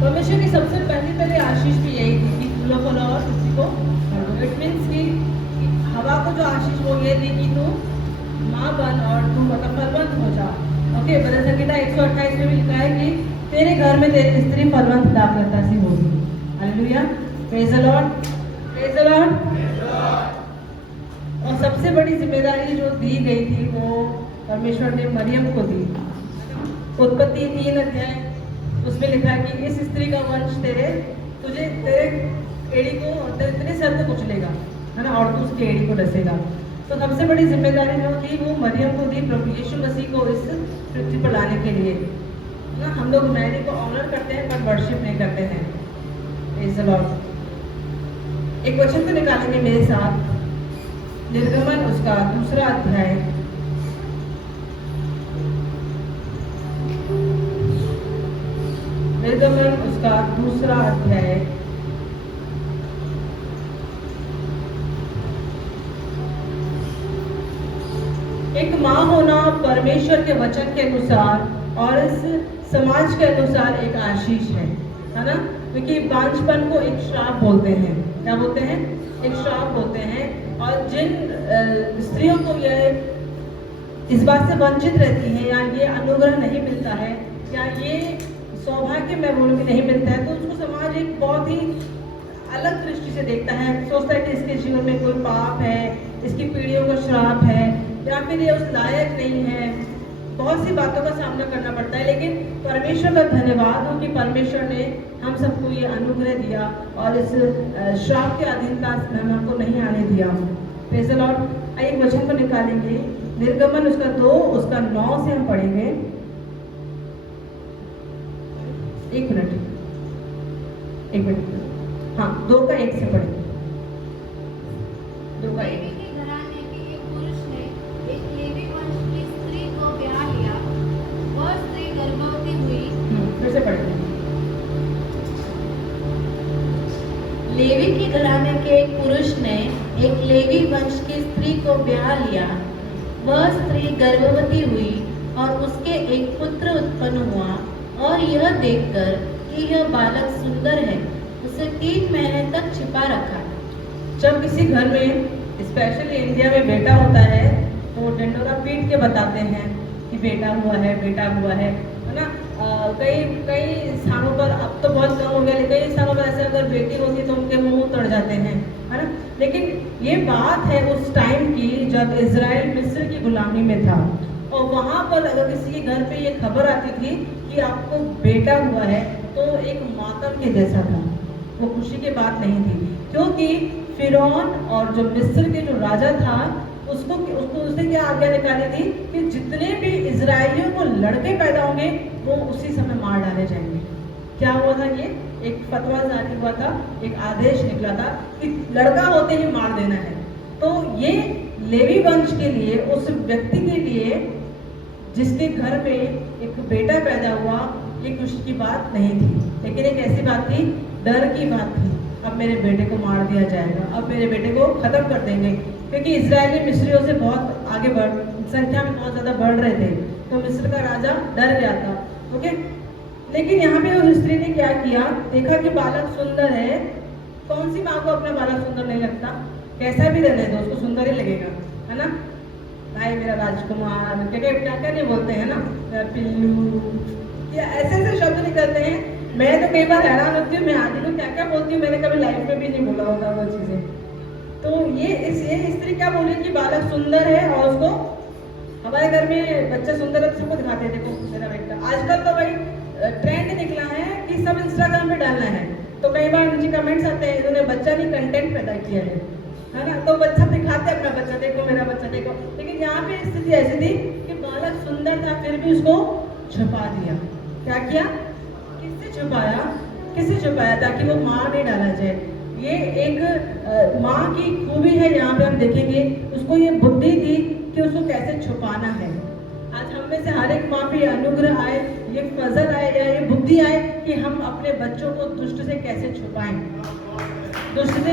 परमेश्वर की सबसे पहली आशीष भी यही थी कि फूलों फलो और किसी को इट मीन्स कि हवा को जो आशीष वो ये दी कि तू माँ बन और तू मतलब फलवंत हो जा। ओके, भजन संहिता 128 में भी लिखा है कि तेरे घर में तेरी स्त्री फलवंत दाखलता सी होगी। Hallelujah, praise the Lord, praise the Lord. और सबसे बड़ी जिम्मेदारी जो दी गई थी वो परमेश्वर ने मरियम को दी। उत्पत्ति 3 अध्याय उसमें लिखा है कि इस स्त्री का वंश तुझे तेरे एड़ी को तेरे सर को कुचलेगा, है ना, और तू उसके एड़ी को डसेगा। तो सबसे बड़ी जिम्मेदारी जो थी वो मरियम को दी प्रभु यीशु मसीह को इस पृथ्वी पर लाने के लिए, है ना। हम लोग मैरी को ऑनर करते हैं पर वर्शिप नहीं करते हैं। Praise the Lord. एक वचन तो निकालेंगे मेरे साथ, निर्गमन उसका 2 अध्याय, निर्गमन उसका 2 अध्याय, एक माँ होना परमेश्वर के वचन के अनुसार और इस समाज के अनुसार एक आशीष है ना। क्योंकि बांझपन को एक श्राप बोलते हैं। क्या बोलते हैं? एक श्राप बोलते हैं। और जिन स्त्रियों को यह इस बात से वंचित रहती हैं या ये अनुग्रह नहीं मिलता है या ये सौभाग्य मैं बोलूँगी नहीं मिलता है, तो उसको समाज एक बहुत ही अलग दृष्टि से देखता है। सोचता है कि इसके जीवन में कोई पाप है, इसकी पीढ़ियों का श्राप है, या फिर ये उस लायक नहीं है। बहुत सी बातों का सामना करना पड़ता है। लेकिन परमेश्वर का धन्यवाद हो कि परमेश्वर ने हम सबको ये अनुग्रह दिया और इस श्राप के अधीनता में हमको नहीं आने दिया। Praise the Lord. एक वचन को निकालेंगे, निर्गमन उसका 2 उसका 9 से हम पढ़ेंगे। एक मिनट, हाँ, 2 का 1 से पढ़ेंगे। 2 का 1। लेवी के घराने के एक पुरुष ने एक लेवी वंश की स्त्री को ब्याह लिया। वह स्त्री गर्भवती हुई और उसके एक पुत्र उत्पन्न हुआ, और यह देखकर कि यह बालक सुंदर है, उसे 3 महीने तक छिपा रखा। जब किसी घर में, स्पेशली इंडिया में, बेटा होता है तो ढिंढोरा पीट के बताते हैं कि बेटा हुआ है ना। कई स्थानों पर, अब तो बहुत कम हो गया, लेकिन कई स्थानों पर ऐसे अगर बेटी होती तो उनके मुंह तड़ जाते हैं, है ना। लेकिन ये बात है उस टाइम की जब इजराइल मिस्र की गुलामी में था, और वहाँ पर अगर किसी के घर पे ये खबर आती थी कि आपको बेटा हुआ है तो एक मातम के जैसा था, वो खुशी की बात नहीं थी। क्योंकि फिरौन और जो मिस्र के जो राजा था उसको उसने क्या आज्ञा निकाली थी कि जितने भी इजरायलियों को लड़के पैदा होंगे वो उसी समय मार डाले जाएंगे। क्या हुआ था? ये एक फतवा जारी हुआ था, एक आदेश निकला था कि लड़का होते ही मार देना है। तो ये लेवी वंश के लिए, उस व्यक्ति के लिए जिसके घर में एक बेटा पैदा हुआ, ये खुशी की बात नहीं थी, लेकिन एक ऐसी बात थी, डर की बात थी। अब मेरे बेटे को मार दिया जाएगा, अब मेरे बेटे को खत्म कर देंगे। क्योंकि इजरायली मिस्रियों से बहुत आगे संख्या में बहुत ज़्यादा बढ़ रहे थे, तो मिस्र का राजा डर गया था। ओके, लेकिन यहाँ पे उस स्त्री ने क्या किया, देखा कि बालक सुंदर है। कौन सी माँ को अपना बालक सुंदर नहीं लगता? कैसा भी रहने दो, उसको सुंदर ही लगेगा, है ना। भाई मेरा राजकुमार, क्या क्या नहीं बोलते हैं ना, पिल्लू, या ऐसे ऐसे शब्द निकलते हैं। मैं तो कई बार हैरान होती हूँ, मैं आदि को क्या क्या बोलती हूँ, मैंने कभी लाइफ में भी नहीं बोला होता वो चीज़ें। तो ये स्त्री क्या बोली कि बालक सुंदर है, और उसको, हमारे घर में बच्चा सुंदर है तो सबको दिखाते हैं, देखो मेरा बेटा। आजकल तो भाई ट्रेंड निकला है कि सब इंस्टाग्राम पे डालना है, तो कई बार नीचे कमेंट्स आते हैं, इन्होंने बच्चा नहीं कंटेंट पैदा किया है ना। तो बच्चा दिखाते अपना बच्चा, देखो मेरा बच्चा देखो। लेकिन यहाँ पे स्थिति ऐसी थी कि बालक सुंदर था, फिर भी उसको छुपा दिया। क्या किया? किससे छुपाया? ताकि वो मार नहीं डाला जाए। ये एक माँ की खूबी है। यहाँ पे हम देखेंगे उसको ये बुद्धि थी कि उसको कैसे छुपाना है। आज हम में से हर एक माँ पे अनुग्रह आए, ये फजल आए या ये बुद्धि आए कि हम अपने बच्चों को दुष्ट से कैसे छुपाएं, उसने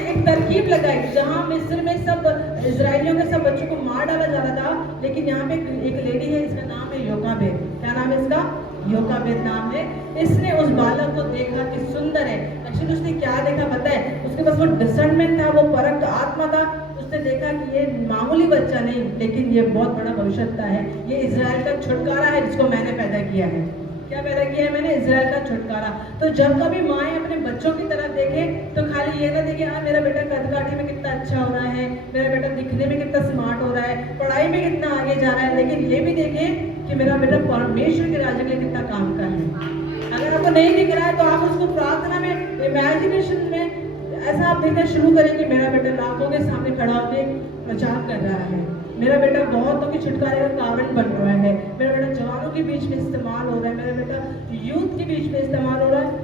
एक तरकीब लगाई। जहाँ मिस्र में सब इजरायलियों के सब बच्चों को मार डाला जा रहा था, लेकिन यहाँ पे एक लेडी है, इसका नाम है योकाबेद। क्या नाम है इसका? योकाबेद नाम है। इसने उस बालक को देखा कि सुंदर है। एक्चुअली उसने क्या देखा पता है? उसके पास वो डिसर्नमेंट था, वो परख आत्मा था। उसने देखा कि ये मामूली बच्चा नहीं, लेकिन ये बहुत बड़ा भविष्यता है। ये इज़राइल का छुटकारा है जिसको मैंने पैदा किया है। क्या पैदा किया है मैंने? इज़राइल का छुटकारा। तो जब कभी माएँ अपने बच्चों की तरफ देखें तो खाली ये ना देखें हाँ मेरा बेटा कदकाठी में कितना अच्छा हो रहा है, मेरा बेटा दिखने में कितना स्मार्ट हो रहा है, पढ़ाई में कितना आगे जा रहा है, लेकिन ये भी देखें कि मेरा बेटा परमेश्वर के राज्य के लिए कितना काम कर रहा है। अगर आपको नहीं दिख रहा है तो आप उसको प्रार्थना में, इमेजिनेशन में ऐसा आप देखना शुरू करें कि मेरा बेटा लाखों के सामने खड़ा होकर प्रचार कर रहा है, मेरा बेटा बहुतों के छुटकारे का कारण बन रहा है, मेरा बेटा जवानों के बीच में इस्तेमाल हो रहा है, मेरा बेटा यूथ के बीच में इस्तेमाल हो रहा है,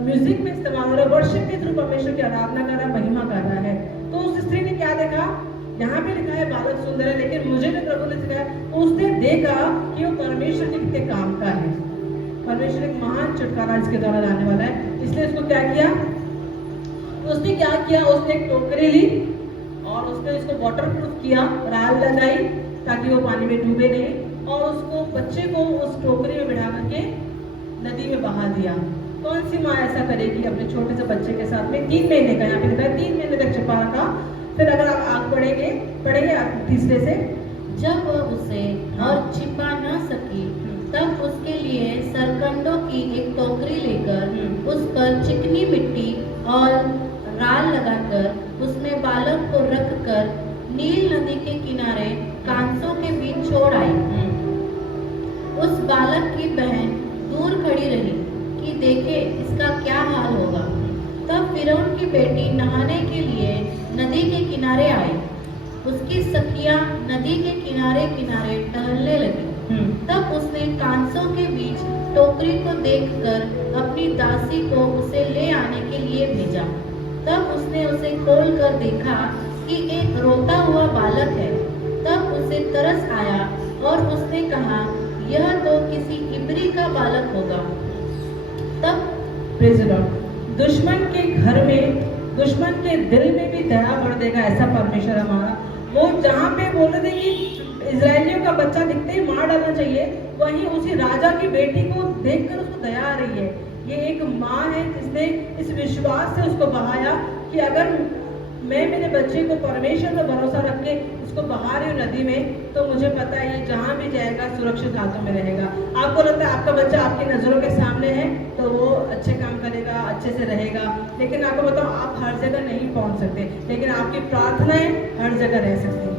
म्यूजिक में इस्तेमाल हो रहा है, वर्शिप के थ्रू परमेश्वर की आराधना कर रहा है, महिमा कर रहा है। तो उस स्त्री ने क्या देखा? यहाँ पे लिखा है बालक सुंदर है, लेकिन मुझे जो प्रभु ने सिखाया, उसने देखा कि वो परमेश्वर के कितने काम का है। परमेश्वर एक महान छुटकारा इसके द्वारा लाने वाला है। इसलिए उसको क्या किया? उसने क्या किया? उसने एक टोकरी ली और उसने इसको वाटरप्रूफ किया, राल लगाई ताकि वो पानी में डूबे नहीं, और उसको बच्चे को उस टोकरी में बिठा करके नदी में बहा दिया। कौन सी माँ ऐसा करेगी अपने छोटे से बच्चे के साथ में? 3 महीने का, यहाँ पे लिखा है 3 महीने तक छिपा रखा। फिर अगर आप आग पढ़ेंगे तीसरे से, जब वह उसे और छिपा न सकी तब उसके लिए सरकंडों की एक टोकरी लेकर उस पर चिकनी मिट्टी और राल लगाकर उसमें बालक को रखकर नील नदी के किनारे कांसों के बीच छोड़ आई। उस बालक की बहन दूर खड़ी रही कि देखे इसका क्या हाल होगा। तब फिरौन की बेटी नहाने के लिए नदी के किनारे आई। उसकी सखियां नदी के किनारे किनारे टहलने लगी। तब उसने कांसों के बीच टोकरी को देखकर अपनी दासी को उसे ले आने के लिए भेजा। तब उसने उसे खोल कर देखा कि एक रोता हुआ बालक है। तब उसे तरस आया और उसने कहा यह तो किसी इब्री का बालक होगा। तब प्रेज़ द लॉर्ड, दुश्मन के घर में, दुश्मन के दिल में भी दया भर देगा ऐसा परमेश्वर हमारा। वो जहाँ पे बोल रहे थे कि इजरायलियों का बच्चा दिखते ही मार डालना चाहिए, वहीं उसी राजा की बेटी को देखकर उसको दया आ रही है। ये एक माँ है जिसने इस विश्वास से उसको बहाया कि अगर मैं मेरे बच्चे को परमेश्वर पर भरोसा रख के उसको बहा रही हूँ नदी में, तो मुझे पता है ये जहाँ भी जाएगा सुरक्षित हाथों में रहेगा। आपको लगता है आपका बच्चा आपकी नज़रों के सामने है तो वो अच्छे काम करेगा, अच्छे से रहेगा, लेकिन आपको बताओ आप हर जगह नहीं पहुँच सकते, लेकिन आपकी प्रार्थनाएं हर जगह रह सकती हैं।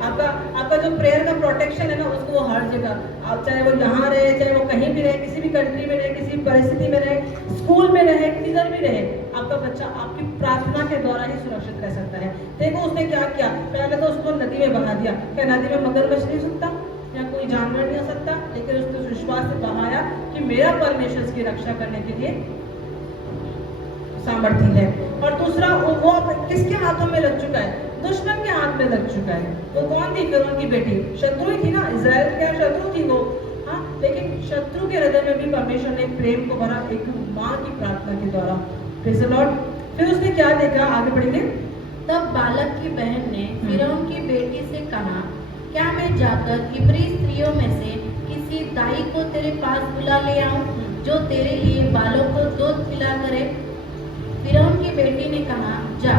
आपका जो प्रेयर का प्रोटेक्शन है ना, उसको वो हर जगह, आप चाहे वो यहाँ रहे, चाहे वो कहीं भी रहे, किसी भी कंट्री में रहे, किसी भी परिस्थिति में रहे, स्कूल में रहे, किधर भी रहे, आपका बच्चा आपकी प्रार्थना के द्वारा ही सुरक्षित रह सकता है। देखो उसने क्या किया, पहले तो उसको नदी में बहा दिया। क्या नदी में मगरमच्छ नहीं सकता या कोई जानवर नहीं आ सकता? लेकिन उसने विश्वास से बहाया कि मेरा परमेश्वर इसकी रक्षा करने के लिए सामर्थ्य है। और दूसरा वो किसके हाथों में लग चुका है? दुश्मन के हाथ में लग चुका है। वो कौन थी? फिरौन की बेटी, शत्रु ही थी ना, इजराइल क्या शत्रु थी वो? हाँ, लेकिन शत्रु के हृदय में भी परमेश्वर ने प्रेम को भरा एक माँ की प्रार्थना के द्वारा। Praise the Lord. फिर उसने क्या देखा? आगे बढ़ेंगे। तब बालक की बहन ने फिरौन की बेटी से कहा क्या मैं जाकर इब्री स्त्रियों में से किसी दाई को तेरे पास बुला ले आऊं जो तेरे लिए बालों को दूध पिला करे? फिरौन की बेटी ने कहा जा।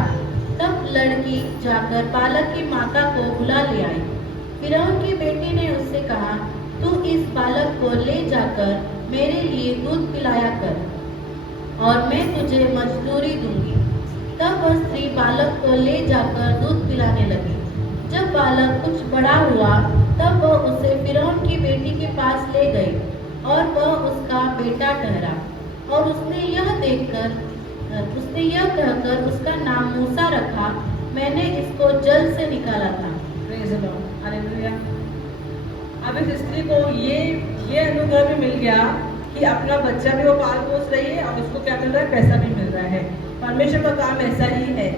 तब लड़की जाकर बालक की माता को बुला ले आई। फिरौन की बेटी ने उससे कहा तू इस बालक को ले जाकर मेरे लिए दूध पिलाया कर और मैं तुझे मजदूरी दूंगी। तब वह स्त्री बालक को ले जाकर दूध पिलाने लगी। जब बालक कुछ बड़ा हुआ तब वह उसे फिरौन की बेटी के पास ले गई और वह उसका बेटा ठहरा। और उसने यह कहकर उसका नाम मूसा रखा, मैंने इसको जल से निकाला था। Praise the Lord, hallelujah. अब इस स्त्री को ये अनुभव भी मिल गया कि अपना बच्चा भी वो पाल पोस रही है और उसको क्या मिल रहा है? पैसा भी मिल रहा है। परमेश्वर का काम ऐसा ही है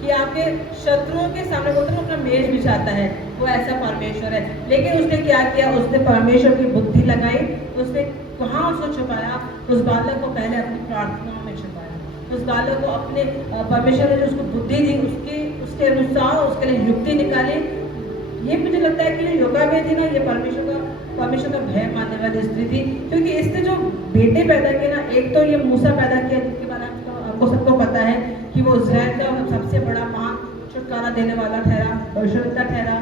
कि आपके शत्रुओं के सामने बोलते हैं अपना मेज बिछाता है, वो ऐसा परमेश्वर है। लेकिन उसने क्या किया? उसने परमेश्वर की बुद्धि लगाई। उसने कहाँ उसको छुपाया? उस बालक को पहले अपनी प्रार्थनाओं में छुपाया। उस बालक को अपने परमेश्वर ने जो उसको बुद्धि दी उसके अनुसार उसके लिए युक्ति निकाली। ये मुझे लगता है कि जो योगाबेद थी ना, ये परमेश्वर का परमेश्वर का भय मानने वाली स्त्री थी, क्योंकि इसने जो बेटे पैदा किए ना, एक तो ये मूसा पैदा किया जिसके बारे में हमको सबको पता है कि वो इजराइल का सबसे बड़ा महान छुटकारा देने वाला ठहरा, भविष्यवक्ता ठहरा।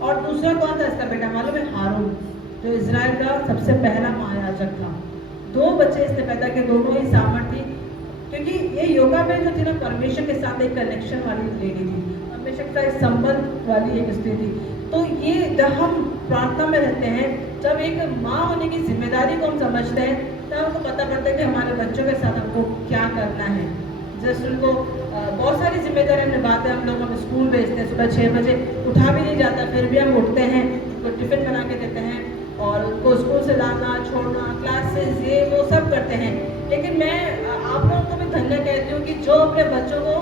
और दूसरा कौन था इसका बेटा, मालूम है? हारून, जो इजराइल का सबसे पहला महायाजक था। 2 बच्चे इसने पैदा किए, दोनों ही सामर्थी, क्योंकि ये योगाबेद जो थी ना, परमेश्वर के साथ एक कनेक्शन वाली लेडी थी, परमेश्वर के साथ संबंध वाली एक स्त्री थी। तो ये जब हम प्रार्थना में रहते हैं, जब एक माँ होने की जिम्मेदारी को हम समझते हैं, तब हमको पता पड़ता है कि हमारे बच्चों के साथ हमको क्या करना है। जैसे उनको बहुत सारी जिम्मेदारी हम निभाते हैं। हम स्कूल भेजते हैं, सुबह 6 बजे उठा भी नहीं जाता, फिर भी हम उठते हैं, उनको टिफिन बना के देते हैं और उनको स्कूल से लाना छोड़ना, क्लासेस ये वो सब करते हैं। लेकिन मैं आप लोगों को भी धन्य कहती हूँ कि जो अपने बच्चों को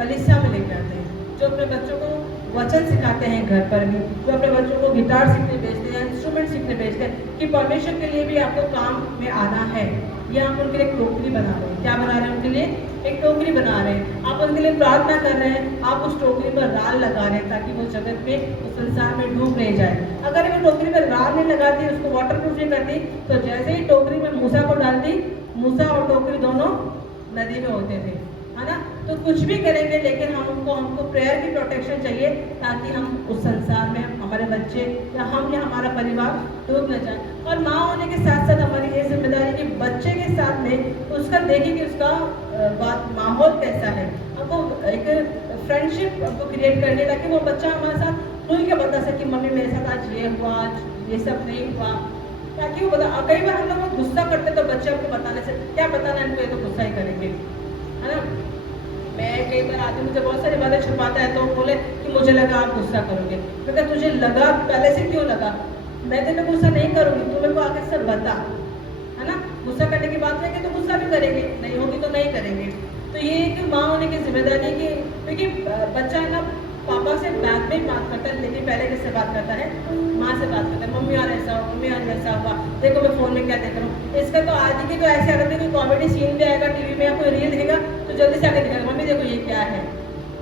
कलीसिया में लेकर आते हैं, जो अपने बच्चों को वचन सिखाते हैं घर पर भी, जो अपने बच्चों को गिटार सीखने भेजते हैं, इंस्ट्रूमेंट सीखने भेजते हैं, कि परमेश्वर के लिए भी आपको काम में आना है। ये हम उनके लिए एक टोकरी बना रहे हैं। क्या बना रहे हैं? उनके लिए एक टोकरी बना रहे हैं। आप उनके लिए प्रार्थना कर रहे हैं, आप उस टोकरी पर राल लगा रहे हैं ताकि वो जगत में, उस संसार में डूब नहीं जाए। अगर वो टोकरी पर राल नहीं लगाती, उसको वाटर प्रूफ नहीं करती, तो जैसे ही टोकरी में मूसा को डालती, मूसा और टोकरी दोनों नदी में होते थे, है ना? तो कुछ भी करेंगे, लेकिन हमको प्रेयर की प्रोटेक्शन चाहिए, ताकि हम उस संसार में हमारे बच्चे या हम या हमारा परिवार डूब न जाए। और माँ होने के साथ साथ हमारी ये जिम्मेदारी कि बच्चे के साथ में उसका देखें कि उसका माहौल कैसा है। हमको एक फ्रेंडशिप हमको क्रिएट करनी, ताकि वो बच्चा हमारे साथ खुल के बता सके कि मम्मी मेरे साथ आज ये हुआ, आज ये सब नहीं हुआ, ताकि वो बता। कई बार हम लोग गुस्सा करते तो बच्चे हमको बताने से क्या बताना, इनको ये तो गुस्सा ही करेंगे, है ना? मैं कई बार आदमी मुझे बहुत सारी बातें छुपाता है, तो बोले कि मुझे लगा आप गुस्सा करोगे। मैं तुझे लगा, पहले से क्यों लगा? मैं तेरे को गुस्सा नहीं करूँगी, तू मेरे को आगे से बता, है ना? गुस्सा करने की बात रहेगी तो गुस्सा भी करेंगे, नहीं होगी तो नहीं करेंगे। तो ये एक माँ होने की जिम्मेदारी की, क्योंकि बच्चा है ना, पापा से बाद में बात करता है, लेकिन पहले किससे बात करता है? माँ से बात करता है। मम्मी आज ऐसा हुआ, मम्मी आज वैसा हुआ, देखो मैं फ़ोन में क्या देख रहा हूँ। इसका तो आज की तो ऐसे आदत है, कोई कॉमेडी सीन भी आएगा टीवी में या कोई रील दिखेगा तो जल्दी से आके दिखाएगा, मम्मी देखो ये क्या है।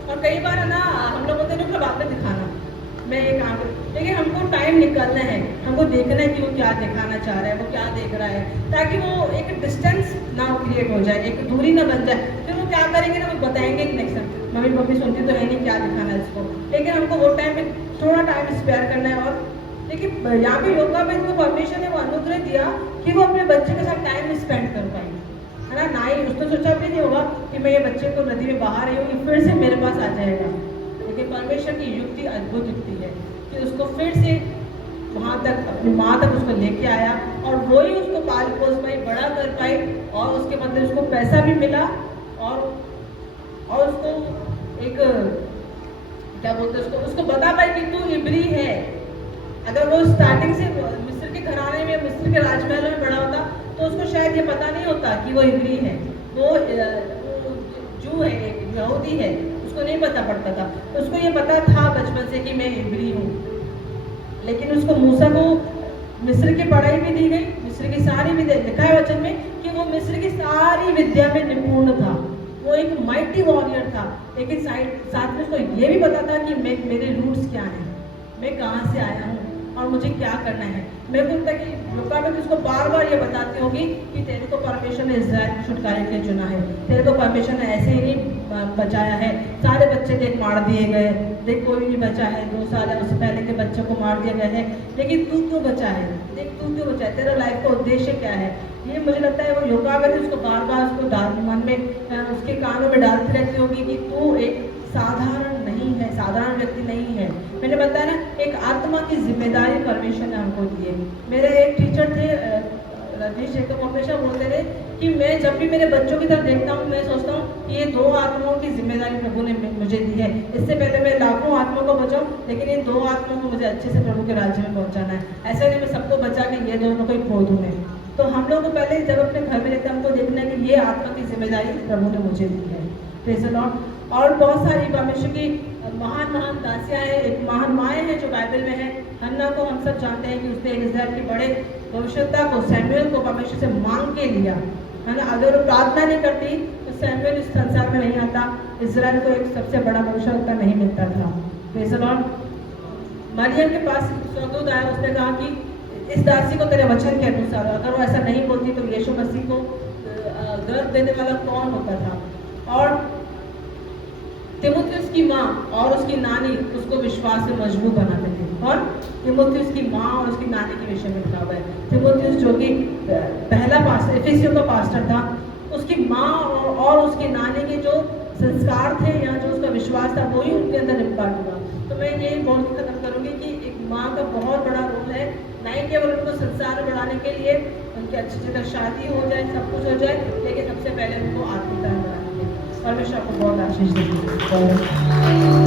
और कई बार है ना, हम लोग होते हैं फिर बाद में दिखाना, मैं ये काम करूँ, लेकिन हमको टाइम निकालना है, हमको देखना है कि वो क्या दिखाना चाह रहा है, वो क्या देख रहा है, ताकि वो एक डिस्टेंस ना क्रिएट हो जाए, एक दूरी ना बन जाए। फिर वो क्या करेंगे ना, वो बताएंगे कि नेक्स्ट टाइम मम्मी पप्पी सुनती तो है नहीं, क्या दिखाना है इसको। लेकिन हमको वो टाइम में थोड़ा टाइम स्पेयर करना है। और लेकिन यहाँ पे योगा में जो परमेश्वर ने वो अनुग्रह दिया कि वो अपने बच्चे के साथ टाइम स्पेंड कर पाए, है ना? ना ही उसने सोचा भी नहीं होगा कि मैं ये बच्चे को नदी में बहा रही हूँ कि फिर से मेरे पास आ जाएगा। लेकिन परमेश्वर की युक्ति अद्भुत युक्ति है कि उसको फिर से वहाँ तक, अपनी माँ तक उसको लेके आया, और वही उसको पाल पोस पाई, बड़ा कर पाई, और उसके बदले उसको पैसा भी मिला, और उसको एक क्या बोलते हैं, उसको बता पाई कि तू इब्री है। अगर वो स्टार्टिंग से मिस्र के घराने में, मिस्र के राजमहल में बड़ा होता, तो उसको शायद ये पता नहीं होता कि वो इब्री है, वो जू है, एक यहूदी है, उसको नहीं पता पड़ता था। उसको ये पता था बचपन से कि मैं इब्री हूँ। लेकिन उसको मूसा को मिस्र की पढ़ाई भी दी गई, मिस्र की सारी विद्या, लिखा है वचन में कि वो मिस्र की सारी विद्या में निपुण था, वो एक माइटी वॉरियर था। लेकिन साथ में उसको ये भी पता था कि मेरे रूट्स क्या हैं, मैं कहाँ से आया हूँ और मुझे क्या करना है। मेरे को लगता है कि लोका में उसको बार बार ये बताती होगी कि तेरे को परमेश्वर ने इज़राइल छुटकारे के लिए चुना है, तेरे को परमेश्वर ने ऐसे ही नहीं बचाया है। सारे बच्चे देख मार दिए गए, देख कोई नहीं बचा है, 2 साल है उससे पहले के बच्चों को मार दिया गया है, लेकिन तू क्यों बचा है? देख तू क्यों बचा है, तेरा लाइफ का उद्देश्य क्या है? ये मुझे लगता है वो योगा में उसको बार बार उसको मन में, उसके कानों में डालती रहती होगी कि तू एक साधारण नहीं है, साधारण व्यक्ति नहीं है। मैंने बताया ना, एक आत्मा की जिम्मेदारी परमेश्वर ने हमको दी है। मेरे एक टीचर थे रजनीश जी, को हमेशा बोलते थे कि मैं जब भी मेरे बच्चों की तरफ देखता हूँ, मैं सोचता हूँ कि ये 2 आत्माओं की जिम्मेदारी प्रभु ने मुझे दी है। इससे पहले मैं लाखों आत्माओं को बचाऊँ, लेकिन इन 2 आत्माओं को मुझे अच्छे से प्रभु के राज्य में पहुँचाना है। ऐसा नहीं मैं सबको बचा के ये दोनों को ही खो दूँ मैं। तो हम लोग को पहले जब अपने घर में रहते हैं, हमको देखना है कि ये आत्मा की जिम्मेदारी प्रभु ने मुझे दी है। Praise the Lord. और बहुत सारी परमेश्वर की महान महान दासियाँ हैं, एक महान माएँ हैं जो बाइबल में है। हन्ना को हम सब जानते हैं कि उसने इज़राइल के बड़े भविष्यवक्ता को, सैमुएल को परमेश्वर से मांग के लिया, है ना? अगर वो प्रार्थना नहीं करती तो सैमुएल इस संसार में नहीं आता, इज़राइल को एक सबसे बड़ा भविष्यवक्ता नहीं मिलता था। Praise the Lord. मरियम के पास स्वर्गदूत आया, उसने कहा कि इस दासी को तेरे वचन के अनुसार, अगर वो ऐसा नहीं बोलती तो यीशु मसीह को गर्भ देने वाला कौन होता था। और तीमुथियुस की माँ और उसकी नानी उसको विश्वास में मजबूत बनाते थे। और तीमुथियुस की माँ और उसकी नानी के विषय में लिखा हुआ है। तीमुथियुस जो कि पहला पास्टर, एफेसियों का पास्टर था, उसकी माँ और उसकी नानी के जो संस्कार थे या जो उसका विश्वास था वही उनके अंदर इम्पार्ट हुआ। तो मैं यही बोल के खत्म करूँगी कि एक माँ का बहुत बड़ा रोल है, नहीं केवल उनको संसार में बढ़ाने के लिए, उनकी अच्छी जगह शादी हो जाए, सब कुछ हो जाए, लेकिन सबसे पहले उनको आत्मिकता में बढ़ाने के लिए। परमेश्वर आपको बहुत आशीष दे।